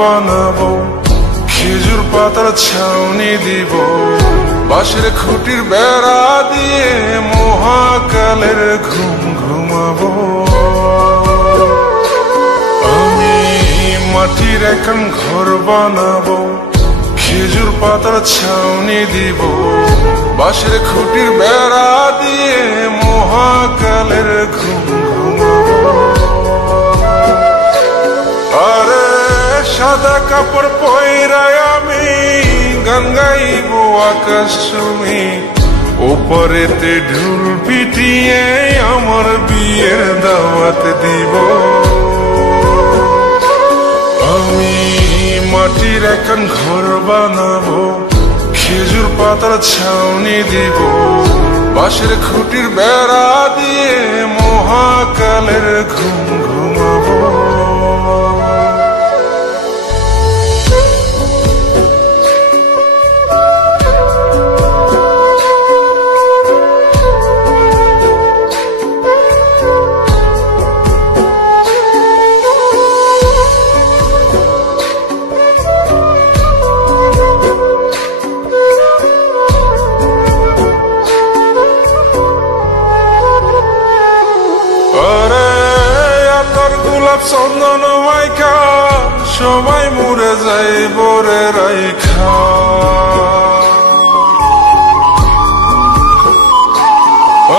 বানাবো, খেজুর পাতার ছাউনি দিব, বাঁশের খুঁটির বেড়া দিয়ে মহাকালের ঘুম ঘুমাবো। আমি মাটির এখন ঘর বানাবো, খেজুর পাতার ছাউনি দিব, বাঁশের খুঁটির বেড়া দিয়ে মহাকালের ঘুম ঘুমাবো। আরে সাদা কাপড় পয়রায় আমি গান গাইব আকাশ চুমি, ওপরেতে ঢুল পিটিয়ে আমার বিয়ের দাওয়াত দিব। আমি মাটির এখন ঘর বানাবো, খেজুর পাতার ছাউনি দিব, বাঁশের খুঁটির বেড়া দিয়ে মহাকালের ঘুম ঘুমাবো। চন্দন মাইখা সবাই মরে যাই বরে রাইখা,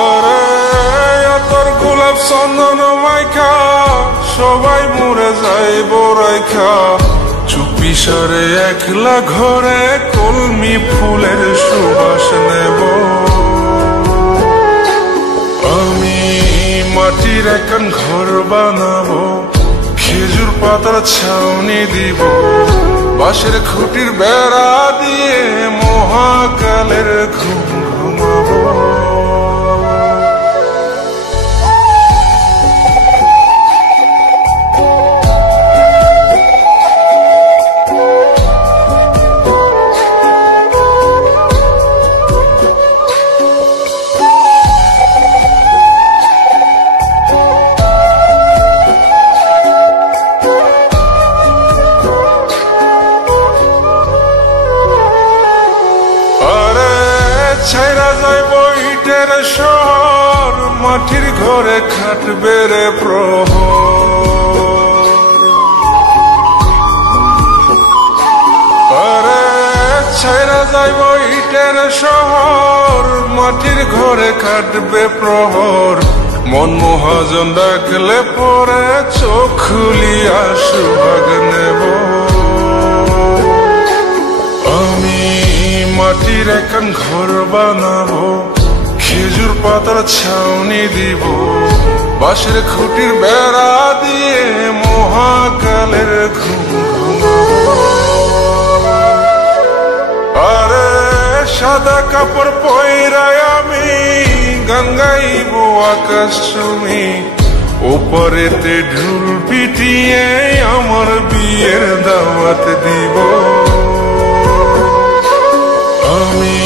আরে তোর গোলাপ চন্দন মাইখা সবাই মরে যাই বরাইখা, চুপি সরে একলা ঘরে কলমি ফুলের সুবাস নেব। আমি মাটির এখন ঘর বানাবো, খেজুর পাতার ছাউনি দিব, বাঁশের খুঁটির বেড়া দিয়ে মহাকালের ঘুম ঘুমাবো। ছাইরা যাইব ইটের শহর, মাটির ঘরে খাটবে রে প্রহর। আরে ছাইরা যাইব ইটের শহর, মাটির ঘরে খাটবে প্রহর। মন মহাজন ডাকলে পরে চোখ খুলিয়া সুভাগ নেব। মাটির এখন ঘর বানাবো, খেজুর পাতার ছাউনি দিব, বাঁশের খুঁটির বেড়া দিয়ে মহাকালের ঘুম ঘুমাবো। আরে সাদা কাপড় পয়রায় আমি গান গাইব আকাশ চুমি, ওপরেতে ঢুল পিটিয়ে আমার বিয়ের দাওয়াত দিব। আমি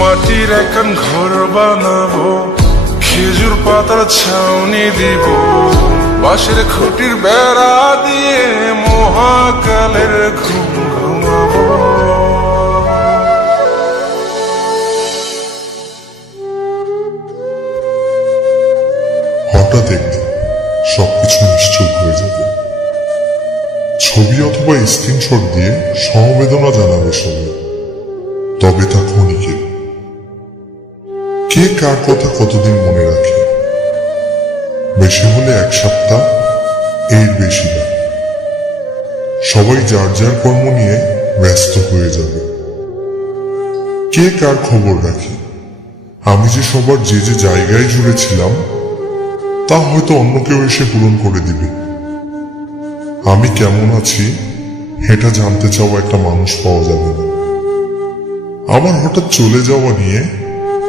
মাটির এখন ঘর বানাবো, খেজুর পাতার ছাউনি দিব, বাঁশের খুঁটির বেড়া দিয়ে মহাকালের ঘুম ঘুমাবো। হঠাৎ একদিন সবকিছু নিশ্চুপ হয়ে যাবে। ছবি অথবা স্ক্রিনশট দিয়ে সমবেদনা জানাবে সবাই, তবে তা ক্ষণিকে। কে কার কথা কতদিন মনে রাখে? বেশি হলে এক সপ্তাহ, এর বেশি না। সবাই যার যার কর্ম নিয়ে ব্যস্ত হয়ে যাবে। কে কার খবর রাখে? আমি যে সবার যে যে জায়গায় জুড়ে ছিলাম তা হয়তো অন্য কেউ এসে পূরণ করে দিবে। আমি কেমন আছি এটা জানতে চাওয়া একটা মানুষ পাওয়া যাবে না। আমার হঠাৎ চলে যাওয়া নিয়ে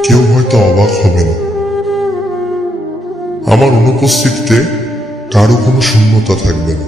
কেউ হয়তো অবাক হবে না। আমার অনুপস্থিতিতে কারো কোনো শূন্যতা থাকবে না।